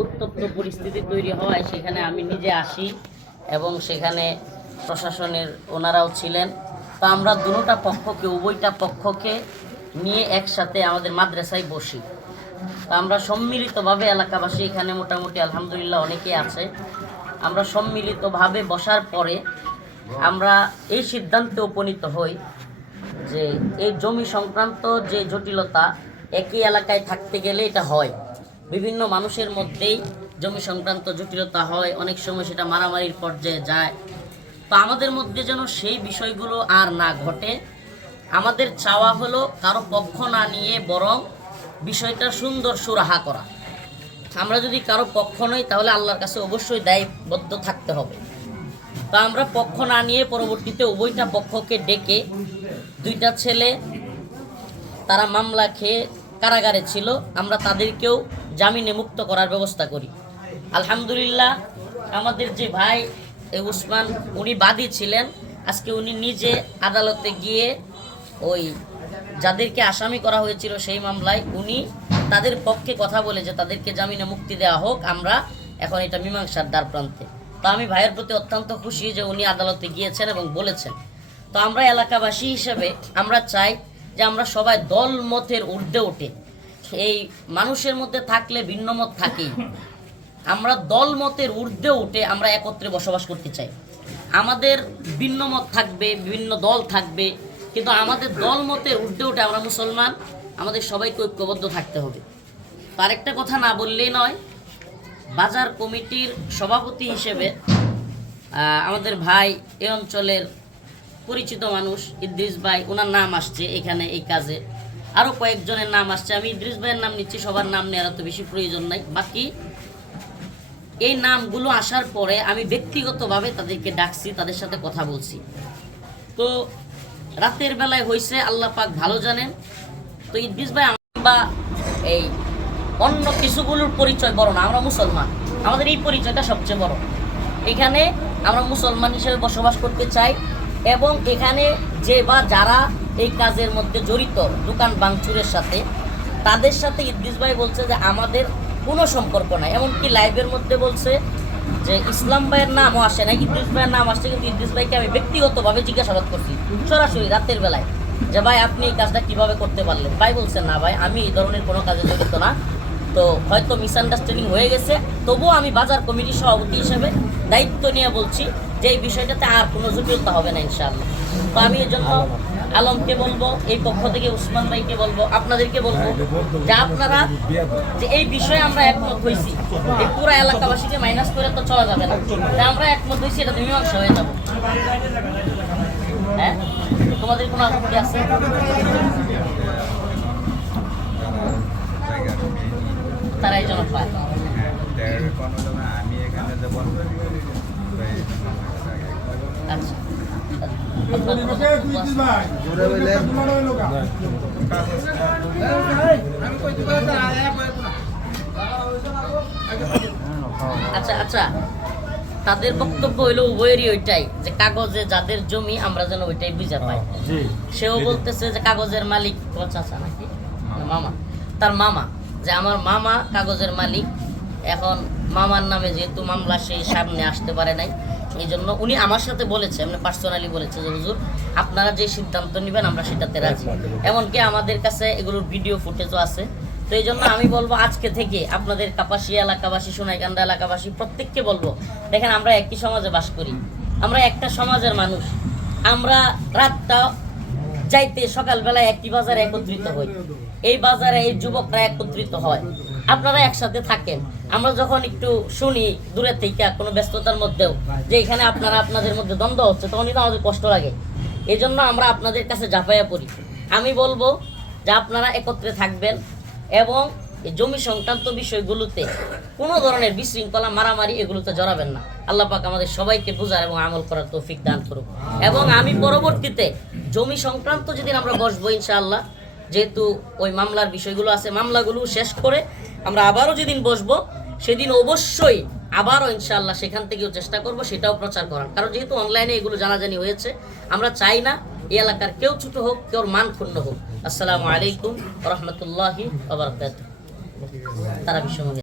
উত্তপ্ত পরিস্থিতি তৈরি হওয়ায় সেখানে আমি নিজে আসি এবং সেখানে প্রশাসনের ওনারাও ছিলেন। তো আমরা দুটোটা পক্ষকে, উভয়টা পক্ষকে নিয়ে একসাথে আমাদের মাদ্রাসায় বসি। তো আমরা সম্মিলিতভাবে এলাকাবাসী এখানে মোটামুটি আলহামদুলিল্লাহ অনেকেই আছে। আমরা সম্মিলিতভাবে বসার পরে আমরা এই সিদ্ধান্তে উপনীত হই যে এই জমি সংক্রান্ত যে জটিলতা একই এলাকায় থাকতে গেলে এটা হয়। বিভিন্ন মানুষের মধ্যেই জমি সংক্রান্ত জটিলতা হয়, অনেক সময় সেটা মারামারির পর্যায়ে যায়। তো আমাদের মধ্যে যেন সেই বিষয়গুলো আর না ঘটে। আমাদের চাওয়া হলো কারও পক্ষ না নিয়ে বরং বিষয়টা সুন্দর সুরাহা করা। আমরা যদি কারও পক্ষ নই, তাহলে আল্লাহর কাছে অবশ্যই দায়বদ্ধ থাকতে হবে। তা আমরা পক্ষ না নিয়ে পরবর্তীতে উভয়টা পক্ষকে ডেকে দুইটা ছেলে, তারা মামলা খেয়ে কারাগারে ছিল, আমরা তাদেরকেও জামিনে মুক্ত করার ব্যবস্থা করি। আলহামদুলিল্লাহ, আমাদের যে ভাই উসমান, উনি বাদী ছিলেন। আজকে উনি নিজে আদালতে গিয়ে ওই যাদেরকে আসামি করা হয়েছিল সেই মামলায় উনি তাদের পক্ষে কথা বলে যে তাদেরকে জামিনে মুক্তি দেওয়া হোক, আমরা এখন এটা মীমাংসার দ্বার প্রান্তে। তো আমি ভাইয়ের প্রতি অত্যন্ত খুশি যে উনি আদালতে গিয়েছেন এবং বলেছেন। তো আমরা এলাকাবাসী হিসেবে আমরা চাই যে আমরা সবাই দল মতের ঊর্ধ্বে উঠে এই মানুষের মধ্যে থাকলে ভিন্ন মত থাকেই। আমরা দল মতের ঊর্ধ্বে উঠে আমরা একত্রে বসবাস করতে চাই। আমাদের ভিন্ন মত থাকবে, বিভিন্ন দল থাকবে, কিন্তু আমাদের দল মতের ঊর্ধ্বে উঠে আমরা মুসলমান, আমাদের সবাইকে ঐক্যবদ্ধ থাকতে হবে। তার একটা কথা না বললেই নয়, বাজার কমিটির সভাপতি হিসেবে আমাদের ভাই এই অঞ্চলের পরিচিত মানুষ, ইদ্রিস ভাই ওনার নাম আসছে এখানে এই কাজে। আরও কয়েকজনের নাম আসছে। আমি ইদ্রিস ভাইয়ের নাম নিচ্ছি, সবার নাম নেওয়ার এত বেশি প্রয়োজন নাই। বাকি এই নামগুলো আসার পরে আমি ব্যক্তিগতভাবে তাদেরকে ডাকছি, তাদের সাথে কথা বলছি। তো রাতের বেলায় হয়েছে আল্লাহ পাক ভালো জানেন। তো ইদ্রিস ভাই বা এই অন্য কিছুগুলোর পরিচয় বড় না, আমরা মুসলমান। আমাদের এই পরিচয়টা সবচেয়ে বড়। এখানে আমরা মুসলমান হিসেবে বসবাস করতে চাই এবং এখানে যে বা যারা এই কাজের মধ্যে জড়িত দোকান বাংচুরের সাথে, তাদের সাথে ইদ্রিস ভাই বলছে যে আমাদের কোনো সম্পর্ক নাই। এমনকি লাইভের মধ্যে বলছে যে ইসলাম ভাইয়ের নামও আসে না ইদ্রিস ভাইয়ের নাম আসছে, কিন্তু ইদ্রিস ভাইকে আমি ব্যক্তিগতভাবে জিজ্ঞাসাবাদ করছি সরাসরি রাতের বেলায় যে, ভাই, আপনি এই কাজটা কীভাবে করতে পারলেন? ভাই বলছেন না ভাই, আমি এই ধরনের কোনো কাজে জড়িত না। তো হয়তো মিসআন্ডারস্ট্যান্ডিং হয়ে গেছে। তবুও আমি বাজার কমিটির সভাপতি হিসেবে দায়িত্ব নিয়ে বলছি যে, এই বিষয়টাতে আর কোনো জটিলতা হবে না, ইনশাআল্লাহ। তো আমি এই জন্য আলমকে বলব, এই পক্ষ থেকে উসমান ভাইকে বলব, আপনাদেরকে বলব যে আপনারা যে এই বিষয়ে আমরা একমত হয়েছি এই পুরো এলাকাবাসীকে মাইনাস করে তো চলা যাবে না। যে আমরা একমত হয়েছি এটা মীমাংসা হয়ে যাব। হ্যাঁ? তোমাদের কোনো আপত্তি আছে? তারাই জন্য পায়। আমি এখানে আচ্ছা? আচ্ছা। তাদের বক্তব্য হইল উভয়েরই ওইটাই যে কাগজে যাদের জমি আমরা যেন ওইটাই বুঝে পাই। সেও বলতেছে যে কাগজের মালিক চাচা নাকি? মামা। তার মামা যে আমার মামা কাগজের মালিক। এখন মামার নামে যেহেতু মামলা সেই সামনে আসতে পারে নাই এই জন্য উনি আমার সাথে বলেছে এমনি পার্সোনালি বলেছে যে হুজুর আপনারা যে সিদ্ধান্ত নেবেন আমরা সেটাতে রাজি। এমনকি আমাদের কাছে এগুলোর ভিডিও ফুটেজও আছে। তো এই জন্য আমি বলব আজকে থেকে আপনাদের কাপাসী এলাকাবাসী সোনাইকান্দা এলাকাবাসী প্রত্যেককে বলব দেখেন আমরা একই সমাজে বাস করি। আমরা একটা সমাজের মানুষ। আমরা রাতটা যাইতে সকালবেলায় একটি বাজারে একত্রিত হই। এই বাজারে এই যুবকরা একত্রিত হয়। আপনারা একসাথে থাকেন। আমরা যখন একটু শুনি দূরের থেকে কোনো ব্যস্ততার মধ্যেও যে এখানে আপনারা আপনাদের মধ্যে দ্বন্দ্ব হচ্ছে, তখনই তো আমাদের কষ্ট লাগে। এই জন্য আমরা আপনাদের কাছে ঝাঁপাইয়া পড়ি। আমি বলব যে আপনারা একত্রে থাকবেন এবং জমি সংক্রান্ত বিষয়গুলোতে কোনো ধরনের বিশৃঙ্খলা, মারামারি এগুলোতে জড়াবেন না। আল্লাহ পাক আমাদের সবাইকে বোঝার এবং আমল করার তৌফিক দান করুক। এবং আমি পরবর্তীতে জমি সংক্রান্ত যেদিন আমরা বসবো ইনশাআল্লাহ যেহেতু ওই মামলার বিষয়গুলো আছে, মামলাগুলো শেষ করে আমরা আবারও যেদিন বসবো, সেদিন অবশ্যই আবারও ইনশাআল্লাহ সেখান থেকেও চেষ্টা করব, সেটাও প্রচার করার। কারণ যেহেতু অনলাইনে এগুলো জানাজানি হয়েছে, আমরা চাই না এই এলাকার কেউ ছোট হোক কেউ মান ক্ষুণ্ণ হোক। আসসালামু আলাইকুম রহমতুল্লাহি তারা বিষয়